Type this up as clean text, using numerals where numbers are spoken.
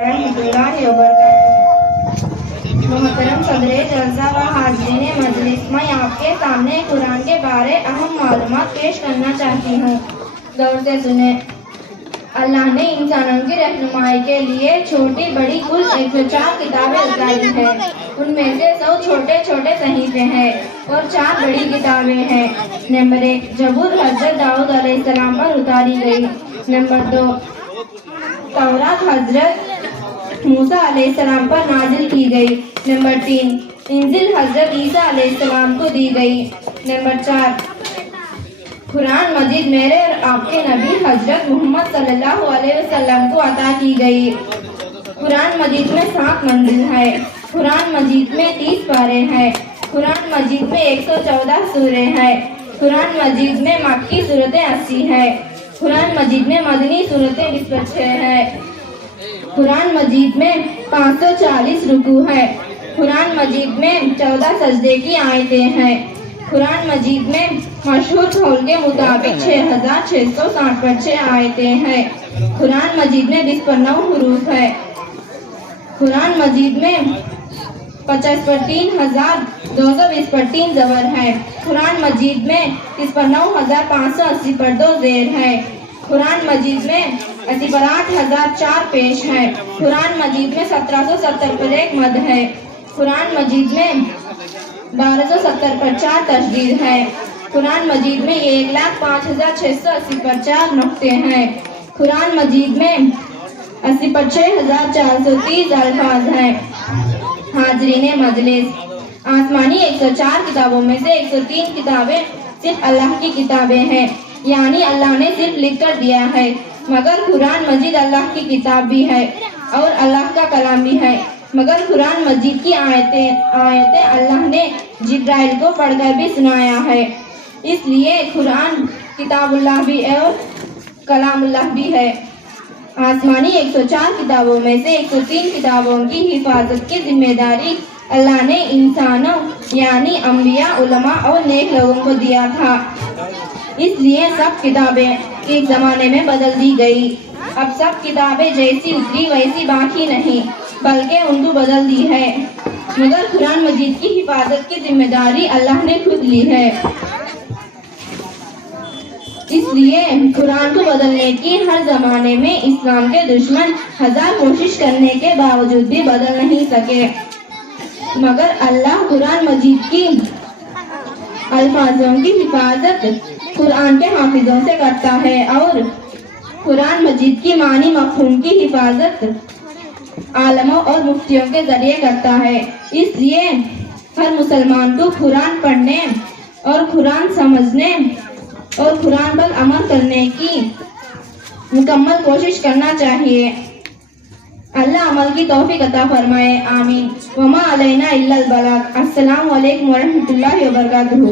रहमतुल्लाहि व बरकातुहू। मोहतरम सदर जलसा व हाज़रीन मजलिस, मैं आपके सामने कुरान के बारे अहम मालूमात पेश करना चाहती हूँ। गौर से सुने। अल्लाह ने इंसानों की रहनुमाई के लिए छोटी बड़ी कुल 104 किताबें उतारी हैं। उनमें से 100 छोटे छोटे सहीफे हैं और 4 बड़ी किताबें हैं। नंबर 1, जबूर हजरत दाऊद अलैहिस्सलाम पर उतारी गई। नंबर 2, तौरात हजरत मूसा अलैहिस्सलाम पर नाजिल की गई। नंबर 3, इंजिल हजरत ईसा अलैहिस्सलाम को दी गई। नंबर 4, कुरान मजीद मेरे और आपके नबी हजरत मोहम्मद सल्लल्लाहु अलैहि वसल्लम को अता की गई। कुरान मजीद में 7 मंजिल है। कुरान मजीद में 30 पारे हैं। कुरान मजीद में 114 सूरे हैं। कुरान मजीद में मक्की सूरतें 80 है। कुरान मजीद में मदनी सूरतें 26 है। कुरान मजीद में 540 रुकू है। कुरान मजीद में 14 सजदे की आयतें हैं। कुरान मजीद में मशहूर कौल के मुताबिक 6666 आयतें हैं। कुरान मजीद में 20 पर 9 हुरूफ है। कुरान मजीद में 50 पर 3220 पर 3 ज़बर है। कुरान मजीद में 30 पर 9580 पर 2 ज़ेर है। कुरान मजीद में 80 पर 8004 पेश है। कुरान मजीद में 1770 पर 1 मद है। कुरान मजीद में 1270 पर 4 तशदीद है। कुरान मजीद में 1,05,680 पर 4 नुक्ते हैं। कुरान मजीद में 80 पर 6430 अल्फाज हैं। हाज़रीन मजलिस, आसमानी 104 किताबों में से 103 किताबें सिर्फ अल्लाह की किताबें हैं, यानी अल्लाह ने सिर्फ लिख कर दिया है। मगर कुरान मजीद अल्लाह की किताब भी है और अल्लाह का कलाम भी है। मगर कुरान मजीद की आयतें अल्लाह ने जिब्राइल को पढ़कर भी सुनाया है। इसलिए कुरान किताबुल्लाह भी है और कलामुल्लाह भी है। आसमानी 104 किताबों में से 103 किताबों की हिफाजत की जिम्मेदारी अल्लाह ने इंसानों यानी अंबिया, उलमा और नेक लोगों को दिया था। इसलिए सब किताबें एक ज़माने में बदल दी गई। अब सब किताबें जैसी उतरी वैसी बाकी नहीं, बल्कि उनको बदल दी है। मगर कुरान मजीद की हिफाजत की जिम्मेदारी अल्लाह ने खुद ली है। इसलिए कुरान को बदलने की हर जमाने में इस्लाम के दुश्मन 1000 कोशिश करने के बावजूद भी बदल नहीं सके। मगर अल्लाह कुरान मजीद की अल्फाजों की हिफाजत कुरान के हाफिजों से करता है और कुरान मजीद की मानी मफहूम की हिफाजत आलमों और मुफ्तियों के जरिए करता है। इसलिए हर मुसलमान को कुरान पढ़ने और कुरान समझने और कुरान पर अमल करने की मुकम्मल कोशिश करना चाहिए। अल्लाह अमल की तौफीक अता फरमाए, आमीन। वमा अलैना इल्लल बलाग। अस्सलामु अलैकुम व रहमतुल्लाहि व बरकातुहू।